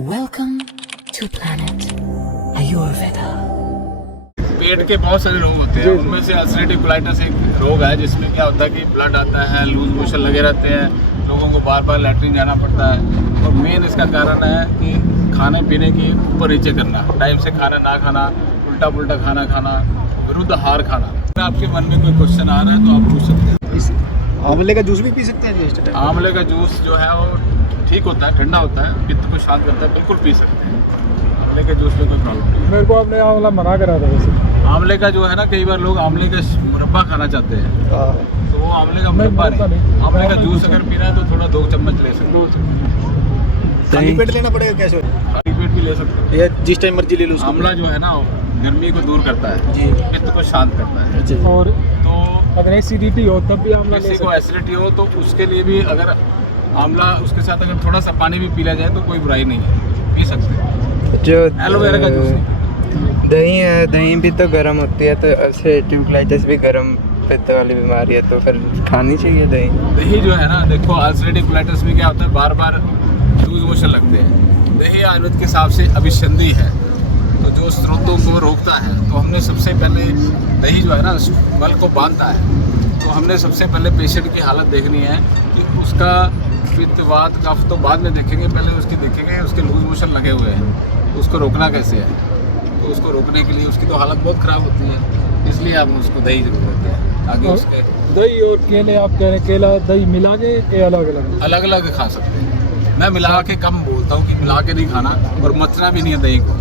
Welcome to planet Ayurveda. पेट के बहुत सारे रोग होते हैं, उनमें से अल्सरेटिव कोलाइटिस एक रोग है जिसमें क्या होता है कि ब्लड आता है, लूज मोशन लगे रहते हैं, लोगों को बार बार लैट्रिन जाना पड़ता है। और मेन इसका कारण है कि खाने पीने की ऊपर नीचे करना, टाइम से खाना ना खाना, उल्टा पुल्टा खाना खाना, विरुद्ध आहार खाना। अगर आपके मन में कोई क्वेश्चन आ रहा है तो आप पूछ सकते हैं। आंवले का जूस भी पी सकते हैं जी? आंवले का जूस जो है वो ठीक होता है, ठंडा होता है, पित्त को शांत करता है, बिल्कुल पी सकते हैं। आंवले के जूस में कोई प्रॉब्लम नहीं। मेरे को आपने आंवला मना करा था वैसे। आंवले का जो है ना, कई बार लोग आंवले का मुरब्बा खाना चाहते हैं, तो वो आंवले का मुरब्बा नहीं, आंवले का जूस अगर पीना है तो थोड़ा 2 चम्मच ले सकते हो। खाली पेट लेना पड़ेगा कैसे? खाली पेट भी ले सकते हो, या जिस टाइम मर्जी ले लो। आंवला जो है ना गर्मी को दूर करता है जी, पित्त को शांत करता है। जी। और तो अगर एसिडिटी हो तब भी आंवला किसी को एसिडिटी हो तो उसके लिए भी अगर आंवला, उसके साथ अगर थोड़ा सा पानी भी पी लिया जाए तो कोई बुराई नहीं है, पी सकते हैं। जो एलोवेरा का जूस नहीं। दही है, दही भी तो गर्म होती है, तो अल्सरेटिव कोलाइटिस भी गर्म पित्त वाली बीमारी है, तो फिर खानी चाहिए दही। दही जो है ना, देखो अल्सरेटिव कोलाइटिस में क्या होता है, बार बार लूज मोशन लगते हैं। दही आयुर्वेद के हिसाब से अभिसंधि है, तो जो स्रोतों को रोकता है। तो हमने सबसे पहले दही जो है ना मल को बांधता है, तो हमने सबसे पहले पेशेंट की हालत देखनी है कि उसका पित्त वात कफ तो बाद में देखेंगे, पहले उसकी देखेंगे उसके लूज मोशन लगे हुए हैं, उसको रोकना कैसे है। तो उसको रोकने के लिए उसकी तो हालत बहुत ख़राब होती है, इसलिए आप उसको दही जरूर देते हैं ताकि उसके दही और केले, आप कह रहे हैं केला दही मिला के ये अलग अलग अलग अलग खा सकते हैं। मैं मिला के कम बोलता हूँ कि मिला के नहीं खाना, और मथना भी नहीं है दही को।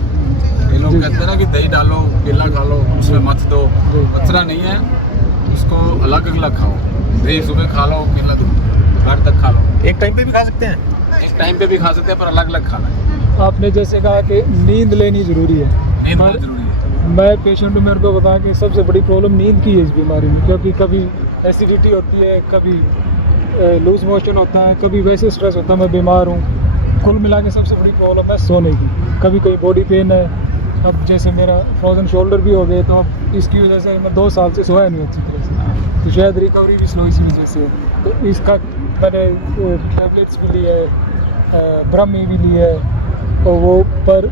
ये लोग कहते हैं ना कि दही डालो, केला खा लो, उसमें मथ दो, मथना नहीं है, उसको अलग अलग खाओ। दही सुबह खा लो, केला दोपहर तक खा लो। एक टाइम पे भी खा सकते हैं? एक टाइम पे भी खा सकते हैं, पर अलग अलग खाना है। आपने जैसे कहा कि नींद लेनी ज़रूरी है, नींद बहुत जरूरी है। मैं पेशेंट हूँ, मेरे को बता कि सबसे बड़ी प्रॉब्लम नींद की है इस बीमारी में, क्योंकि कभी एसिडिटी होती है, कभी लूज मोशन होता है, कभी वैसे स्ट्रेस होता है, मैं बीमार हूँ। कुल मिला के सबसे बड़ी प्रॉब्लम है सोने की। कभी कभी बॉडी पेन है, अब जैसे मेरा फ्रोजन शोल्डर भी हो गए, तो अब इसकी वजह से मैं 2 साल से सोया नहीं अच्छी तरह से, तो शायद रिकवरी भी स्लो इसी वजह से। तो इसका मैंने टैबलेट्स भी लिए है, ब्रह्मी भी लिए है, और वो पर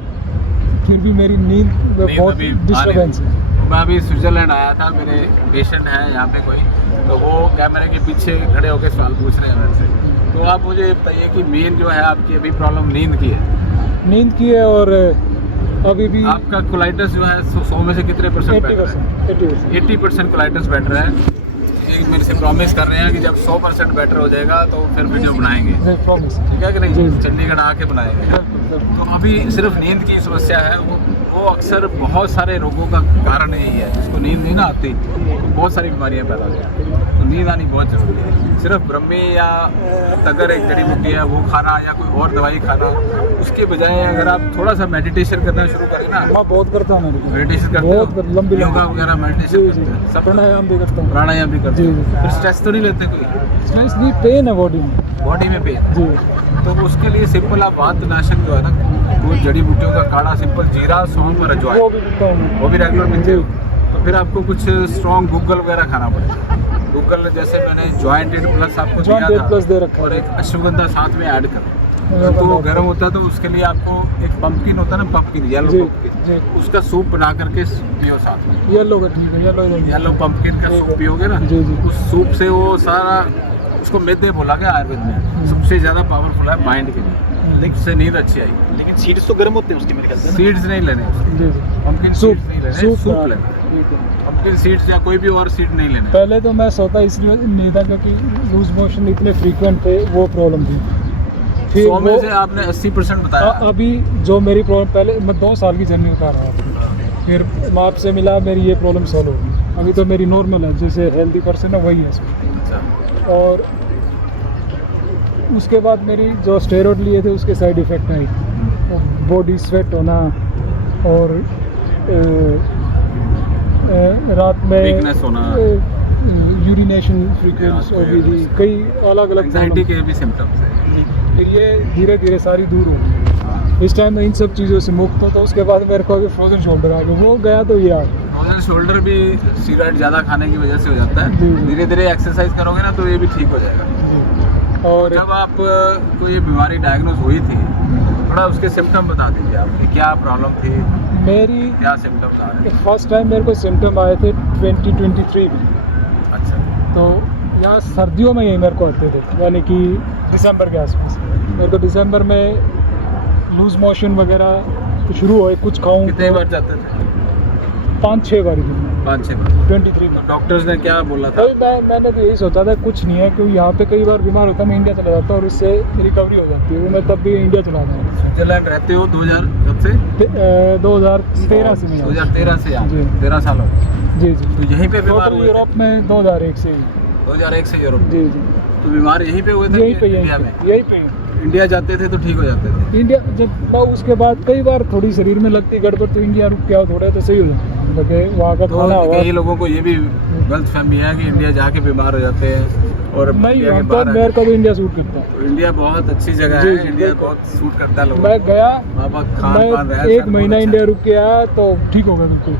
फिर भी मेरी नींद में बहुत डिस्टर्बेंस है। मैं अभी स्विट्ज़रलैंड आया था, मेरे पेशेंट हैं यहाँ पे कोई, तो वो कैमरे के पीछे खड़े होकर सवाल पूछ रहे हैं मेरे से। तो आप मुझे बताइए कि मेन जो है आपकी अभी प्रॉब्लम नींद की है? नींद की है, और अभी भी आपका कोलाइटिस जो है 100 में से कितने परसेंट बेटर है? 80% कोलाइटिस बेटर है। एक मेरे से प्रॉमिस कर रहे हैं कि जब 100% बेटर हो जाएगा तो फिर वीडियो बनाएंगे, प्रॉमिस। ठीक है कि नहीं? जी। चंडीगढ़ आके बनाएंगे। तो अभी सिर्फ नींद की समस्या है, वो अक्सर बहुत सारे रोगों का कारण यही है। जिसको नींद नहीं ना आती तो बहुत सारी बीमारियां पैदा हो जाती हैं। तो नींद आनी बहुत ज़रूरी है। सिर्फ ब्रह्मी या तगर एक जड़ी बूटी है वो खाना, या कोई और दवाई खाना, उसके बजाय अगर आप थोड़ा सा मेडिटेशन करना शुरू करें ना। मैं बहुत करता हूँ, मेडिटेशन करते बहुत हो, लंबी योगा वगैरह मेडिटेशन करते हैं, सब प्राणायाम भी करता हूँ। प्राणायाम भी करते जी, हैं, जी। फिर स्ट्रेस तो नहीं लेते कोई? स्ट्रेस नहीं, पेन है बॉडी में। बॉडी में पेन जी, तो उसके लिए सिंपल आप वातनाशक जो है ना, वो जड़ी बूटियों का काढ़ा, सिंपल जीरा, सौंफ और अजवाइन, वो भी पीता हूँ। वो भी रेगुलर पीते हो। तो फिर आपको कुछ स्ट्रॉन्ग गूगल वगैरह खाना पड़ेगा। गूगल जैसे मैंने जॉइंट एड प्लस आपको दिया जॉइंट एड प्लस दे था, रखा और है। एक अश्वगंधा साथ में ऐड करो, तो वो गर्म होता है। तो उसके लिए आपको एक पंपकिन होता है ना, पंपकिन, येलो जी, पंपकिन, जी। उसका सूप बना करके पियो साथ में। येलो का ठीक है, येलो पंपकिन का सूप पियोगे ना, जी, जी। उस सूप से वो सारा, उसको मेदे बोला गया आयुर्वेद में, सबसे ज़्यादा पावरफुल है माइंड के लिए, लेकिन उससे नींद अच्छी आई। लेकिन सीड्स तो गर्म होते हैं उसके मेरे ख्याल से। सीड्स नहीं लेने उसके, जी, जी। पंपकिन सूप, सीड्स नहीं लेने, सूप, सूप हाँ, लेना। ठीक है। पंपकिन सीड्स या कोई भी और सीड नहीं लेने। पहले तो मैं सोता इसलिए नहीं था क्योंकि लूज मोशन इतने फ्रीक्वेंट थे, वो प्रॉब्लम थी। फिर 100 में वो से आपने 80% बताया। अभी जो मेरी प्रॉब्लम, पहले मैं 2 साल की जर्नी बता रहा था, फिर मैं आपसे मिला, मेरी ये प्रॉब्लम सॉल्व हो गई। अभी तो मेरी नॉर्मल है, जैसे हेल्दी पर्सन है वही है इसमें। अच्छा। और उसके बाद मेरी जो स्टेरॉइड लिए थे उसके साइड इफ़ेक्ट आए, बॉडी स्वेट होना, और रात में Weakness होना, यूरिनेशन फ्रीक्वेंसी हो गई थी, कई अलग अलग एंजाइटी के भी सिम्टम्स हैं। फिर ये धीरे धीरे सारी दूर हो गई। इस टाइम मैं इन सब चीज़ों से मुक्त हूँ। तो उसके बाद मेरे को अभी फ्रोजन शोल्डर आ गया, वो गया तो ये आ गया। फ्रोजन शोल्डर भी स्टीरॉइड ज़्यादा खाने की वजह से हो जाता है। जी। धीरे धीरे एक्सरसाइज करोगे ना तो ये भी ठीक हो जाएगा। और जब आप को ये बीमारी डायग्नोज हुई थी, थोड़ा उसके सिम्टम बता दीजिए आपकी क्या प्रॉब्लम थी, मेरी क्या सिम्टम्स आ रहे फर्स्ट टाइम मेरे को सिम्टम आए थे 2023 में। हैं? अच्छा, तो यहाँ सर्दियों में ही मेरे को आते थे, यानी कि दिसंबर के आसपास। मेरे को दिसंबर में लूज मोशन वगैरह शुरू हुए, कुछ खाऊं कितने बार जाते थे? 5-6 बार 5-6 बार। 23 में। डॉक्टर्स ने क्या बोला था? भाई मैंने तो यही सोचा था कुछ नहीं है, क्योंकि यहाँ पे कई बार बीमार होता मैं इंडिया चला जाता और उससे रिकवरी हो जाती है, वो मैं तब भी इंडिया चला जाऊँ। स्विट्जरलैंड रहते हो 2000 कब से? 2013 से मैं यहाँ। 2013 से यहाँ? जी। 13 साल हो गए। जी जी। तो यहीं पे बीमार हुए थे? यूरोप में 2001 से। 2001 से यूरोप? जी जी। तो बीमार यहीं पे हुए थे? यहीं पे इंडिया में? यहीं पे। इंडिया जाते थे तो ठीक हो जाते थे? इंडिया जब मैं उसके बाद कई बार थोड़ी शरीर में लगती गड़बड़ तो इंडिया रुक के आओ थोड़ा तो सही हो जाता है, मतलब वहाँ का खाना तो हुआ। कई लोगों को ये भी गलत फहमी है कि इंडिया जाके बीमार हो जाते हैं और नहीं, इंडिया के तो बाहर मेरे को तो इंडिया सूट करता है। तो इंडिया बहुत अच्छी जगह जी, है, जी, इंडिया बिल्कुल। बहुत सूट करता है लोगों मैं गया, वहाँ पर खान पान मैं रहन 1 सहन महीना बहुत इंडिया अच्छा रुक के आया तो ठीक हो गया बिल्कुल।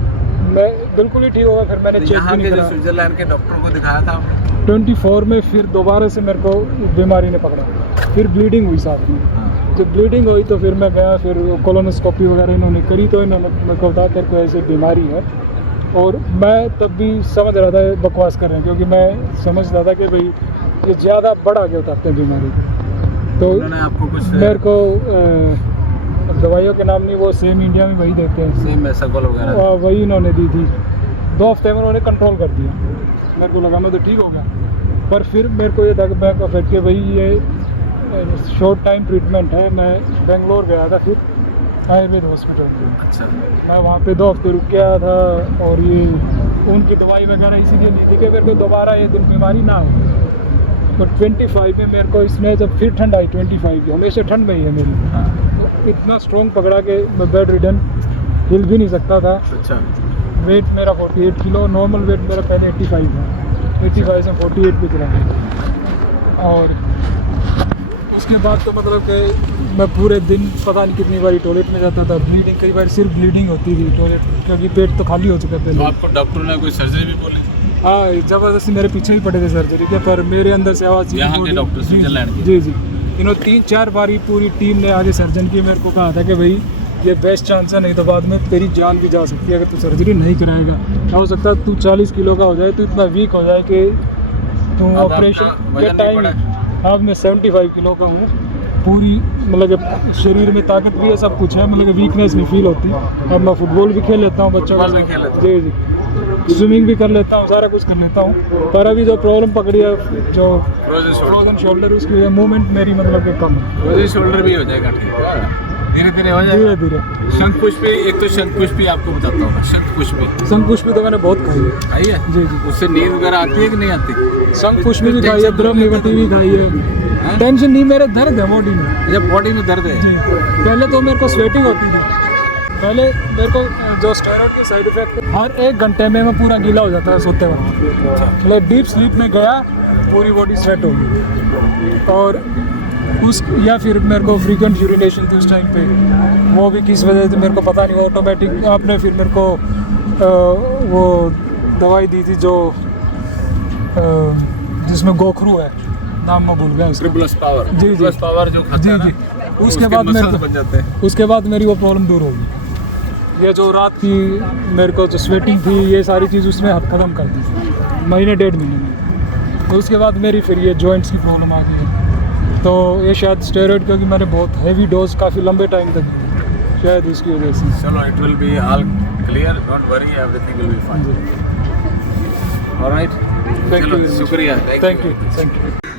मैं बिल्कुल ही ठीक हो गया, फिर मैंने है। चेक यहाँ भी के नहीं जो करा। स्विट्जरलैंड के डॉक्टर को दिखाया था आपने? 24 में फिर दोबारा से मेरे को बीमारी ने पकड़ा, फिर ब्लीडिंग हुई साथ में। हाँ। जब ब्लीडिंग हुई तो फिर मैं गया, फिर कोलोनोस्कोपी वगैरह इन्होंने करी तो इन्होंने मेरे को बताया तेरे को ऐसी बीमारी है। और मैं तब भी समझ रहा था बकवास कर रहे हैं, क्योंकि मैं समझ रहा था कि भाई ये ज़्यादा बढ़ आगे बताते हैं बीमारी को। तो उन्होंने आपको कुछ मेरे को दवाइयों के नाम नहीं, वो सेम इंडिया में वही देते हैं, सेम मेसाकोल वगैरह? वही इन्होंने दी थी। 2 हफ्ते में उन्होंने कंट्रोल कर दिया, मेरे को लगा मैं तो ठीक हो गया। पर फिर मेरे को ये था कि बैक अफेक्ट के भाई ये शॉर्ट टाइम ट्रीटमेंट है। मैं बेंगलोर गया था फिर आयुर्वेद हॉस्पिटल में। अच्छा, मैं वहाँ पे 2 हफ्ते रुक के आया था और ये उनकी दवाई वगैरह इसीलिए ली थी कि मेरे को दोबारा ये दिन बीमारी ना हो। तो 25 में मेरे को इसमें जब फिर ठंड आई 25 की, हमेशा ठंड में ही है मेरी, तो इतना स्ट्रॉन्ग पकड़ा कि मैं बेड रिडन हिल भी नहीं सकता था। अच्छा। वेट मेरा 48 किलो, नॉर्मल वेट मेरा पहले 85 था, 85 से 48 पे चला गया। और उसके बाद तो मतलब कि मैं पूरे दिन पता नहीं कितनी बारी टॉयलेट में जाता था। ब्लीडिंग, कई बार सिर्फ ब्लीडिंग होती थी टॉयलेट, क्योंकि पेट तो खाली हो चुका तो पहले। आपको डॉक्टर ने कोई सर्जरी भी बोली थी? हाँ, ज़बरदस्ती मेरे पीछे ही पड़े थे सर्जरी के, पर मेरे अंदर से आवाज़ यहाँ के डॉक्टर स्विट्जरलैंड के? जी जी। इन्होंने 3-4 बारी पूरी टीम ने आगे सर्जन की मेरे को कहा था कि भाई ये बेस्ट चांस है, नहीं तो बाद में तेरी जान भी जा सकती है अगर तू सर्जरी नहीं कराएगा। क्या हो सकता है तू 40 किलो का हो जाए, तू इतना वीक हो जाए कि तू अब ऑपरेशन आपका के वजन टाइम। नहीं अब मैं 75 किलो का हूँ, पूरी मतलब कि शरीर में ताकत भी है, सब कुछ है, मतलब कि वीकनेस नहीं फील होती। अब मैं फुटबॉल भी खेल लेता हूँ बच्चों फुटबॉल भी खेल लेते जी जी, स्विमिंग भी कर लेता हूँ, सारा कुछ कर लेता हूँ। पर अभी जो प्रॉब्लम पकड़ी है, जो फ्रोजन शोल्डर, उसकी मूवमेंट मेरी मतलब कि कम है। फ्रोजन शोल्डर भी हो जाएगा ठीक है, धीरे धीरे हो जाएगा। धीरे धीरे। शंखपुष्पी, एक तो शंखपुष्पी आपको बताता हूँ। शंखपुष्पी शंखपुष्पी तो मैंने बहुत खाई है। खाई है? जी जी। उससे नींद वगैरह आती है कि नहीं आती? शंखपुष्पी भी खाई है, ब्रह्मवती भी खाई है। टेंशन नहीं, मेरे दर्द है बॉडी में। जब बॉडी में दर्द है? जी। पहले तो मेरे को स्वेटिंग होती थी, पहले मेरे को जो स्टेरॉइड के साइड इफेक्ट, हर 1 घंटे में मैं पूरा गीला हो जाता है सोते वक्त। मतलब डीप स्लीप में गया, पूरी बॉडी स्वेट हो गई। और उस या फिर मेरे को फ्रीक्वेंट यूरिनेशन थी उस टाइम पे, वो भी किस वजह से मेरे को पता नहीं, ऑटोमेटिक। आपने फिर मेरे को वो दवाई दी थी जो जिसमें गोखरू है, नाम मैं भूल गया उसका। ट्रिपलस पावर? जी जी। ट्रिपलस पावर जो खाता जी है ना, जी। तो उसके बाद मसल्स मेरे बन जाते हैं। उसके बाद मेरी वो प्रॉब्लम दूर होगी। ये जो रात की मेरे को जो स्वेटिंग थी, ये सारी चीज़ उसमें हद ख़त्म कर दी, महीने 1.5 महीने में। तो उसके बाद मेरी फिर ये जॉइंट्स की प्रॉब्लम आ गई है। तो ये शायद स्टेरॉइड, क्योंकि मैंने बहुत हैवी डोज काफ़ी लंबे टाइम तक दी, शायद इसकी वजह से। चलो, it will be all clear, don't worry, everything will be fine. Alright, चलो, शुक्रिया, थैंक यू।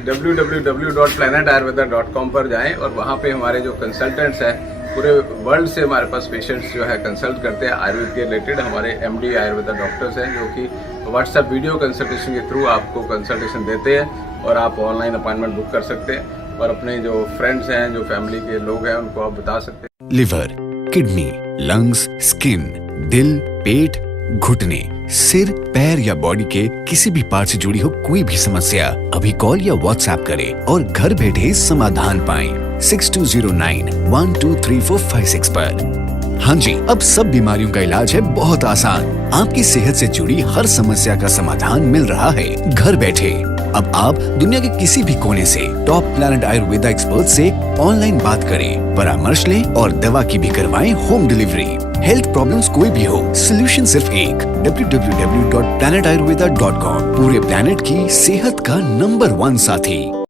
www.planetayurveda.com पर जाएं और वहाँ पे हमारे जो कंसल्टेंट्स हैं, पूरे वर्ल्ड से हमारे पास पेशेंट्स जो है कंसल्ट करते हैं आयुर्वेद के रिलेटेड। हमारे MD आयुर्वेदा डॉक्टर्स हैं जो कि व्हाट्सएप वीडियो कंसल्टेशन के थ्रू आपको कंसल्टेशन देते हैं और आप ऑनलाइन अपॉइंटमेंट बुक कर सकते हैं और अपने जो फ्रेंड्स हैं, जो फैमिली के लोग हैं, उनको आप बता सकते हैं। लिवर, किडनी, लंग्स, स्किन, दिल, पेट, घुटने, सिर, पैर या बॉडी के किसी भी पार्ट से जुड़ी हो कोई भी समस्या, अभी कॉल या व्हाट्सएप करें और घर बैठे समाधान पाएं 6209123456 पर। हाँ जी, अब सब बीमारियों का इलाज है बहुत आसान। आपकी सेहत से जुड़ी हर समस्या का समाधान मिल रहा है घर बैठे। अब आप दुनिया के किसी भी कोने से टॉप प्लैनेट आयुर्वेदा एक्सपर्ट से ऑनलाइन बात करें, परामर्श लें और दवा की भी करवाएं होम डिलीवरी। हेल्थ प्रॉब्लम्स कोई भी हो, सोल्यूशन सिर्फ एक, www.planetayurveda.com। पूरे प्लैनेट की सेहत का नंबर 1 साथी।